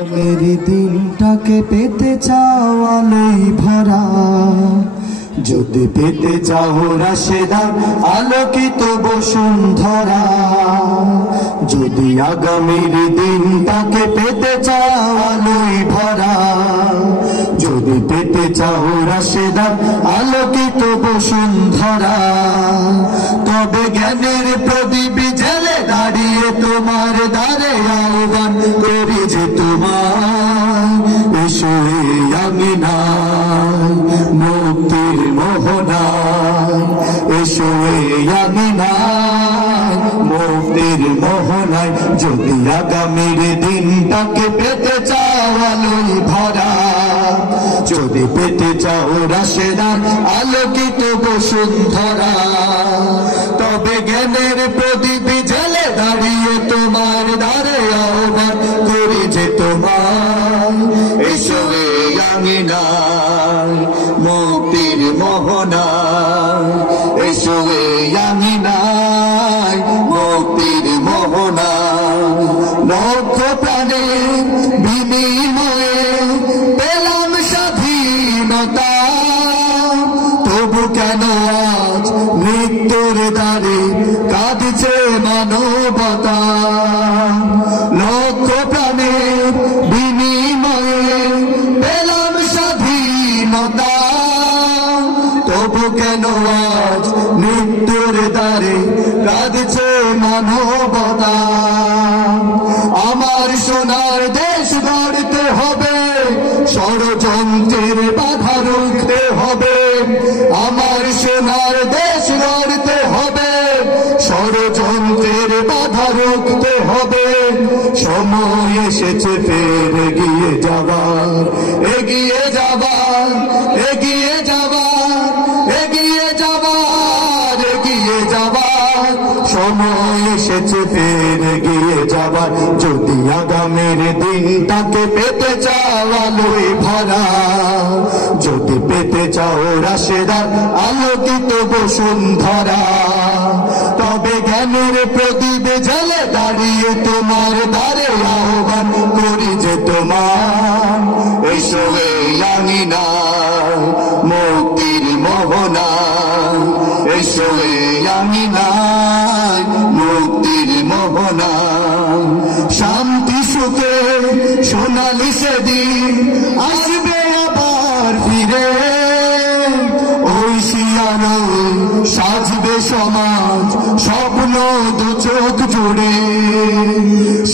मेरी দিনটাকে পেতে চাও আলোয় ভরা, যদি পেতে চাও রাশেদার আলোকিত বসুন্ধরা, যদি আগামীর দিনটাকে পেতে চাও আলোয় ভরা, যদি পেতে চাও রাশেদার আলোকিত বসুন্ধরা, তবে জ্ঞানের প্রদীপ জেলে দাঁড়িয়ে তোমার দ্বারে আহ্বান করি যে তোমার এসো আমিনায় মুক্তির মোহনায়, এসো আমিনায় মুক্তির মোহনায়, যদি আগামীর দিনটাকে পেতে চাও আলোয় ভরা, যদি পেতে চাও রাশেদার আলোকিত বসুন্ধরা, তবে জ্ঞানের প্রদীপ জেলে দাঁড়িয়ে তোমার দ্বারে আহ্বান করি যে তোমার এসো আমিনায় মুক্তির মোহনায়, এসো আমিনায় মুক্তির মোহনায়, লক্ষ প্রাণের বিনিময়ে পেলাম স্বাধীনতা, তবু কেন আজ মৃত্যুর দ্বারে কাঁদছে মানবতা, লক্ষ প্রাণের বিনিময়ে পেলাম স্বাধীনতা, তবু কেন আজ মৃত্যুর দ্বারে কাঁদছে মানবতা। আমার সোনার দেশ গড়তে হবে, ষড়যন্ত্রের বাধা রুখতে হবে, আমার সোনার দেশ গড়তে হবে, ষড়যন্ত্রের বাধা রুখতে হবে, সময় এসেছে ফের এগিয়ে যাবার, এগিয়ে যাবার, এগিয়ে যাবার, এগিয়ে যাবার, এগিয়ে যাবার, সময় এসেছে ফের এগিয়ে যাবার, যদি আগামীর দিনটাকে পেতে চাও আলোয় ভরা, যদি পেতে চাও রাশেদার আলোকিত বসুন্ধরা, তবে জ্ঞানের প্রদীপ জেলে দাঁড়িয়ে তোমার দ্বারে আহ্বান করি যে তোমার এসো আমিনায় মুক্তির মোহনায়, এসো আমিনায় মুক্তির মোহনায়, শান্তি সুখে সোনালি সেদিন আসবে আবার ফিরে, ওই শিয়ানোয় সাজবে সমাজ স্বপ্ন দু চোখ জুড়ে,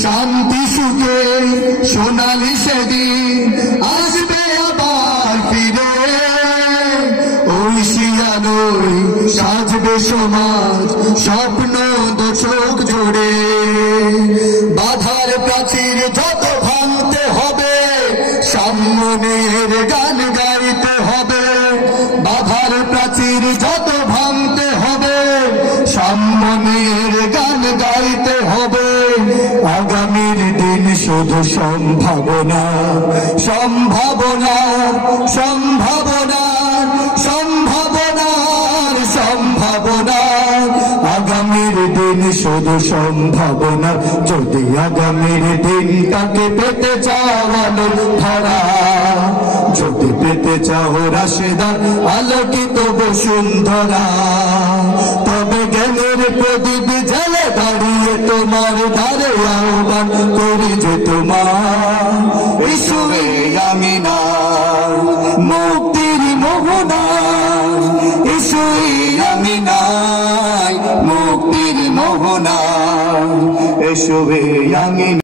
শান্তি সুখে সোনালি সেদিন আসবে আবার ফিরে, ওই শিয়ানোয় সাজবে সমাজ স্বপ্ন দু চোখ জুড়ে, বাধার প্রাচীর যত ভাঙতে হবে, সামনের গান গাইতে হবে, বাধার প্রাচীর যত ভাঙতে হবে, সামনের গান গাইতে হবে, আগামীর দিন শুধু সম্ভাবনা, সম্ভাবনা, সম্ভাবনা, সম্ভাবনার সম্ভাবনা, আগামীর দিন শুধু সম্ভাবনা, যদি আগামীর দিনটাকে পেতে চাও আলোর ধরা, যদি পেতে চাও রাশেদার আলোকিত বসুন্ধরা, তবে জ্ঞানের প্রদীপ জেলে দাঁড়িয়ে তোমার দ্বারে আহ্বান করি যে তোমার এসো আমিনায় মুক্তির মোহনায়, এসো আমিনায় মুক্তির মোহনায়, এসো আমিনায়।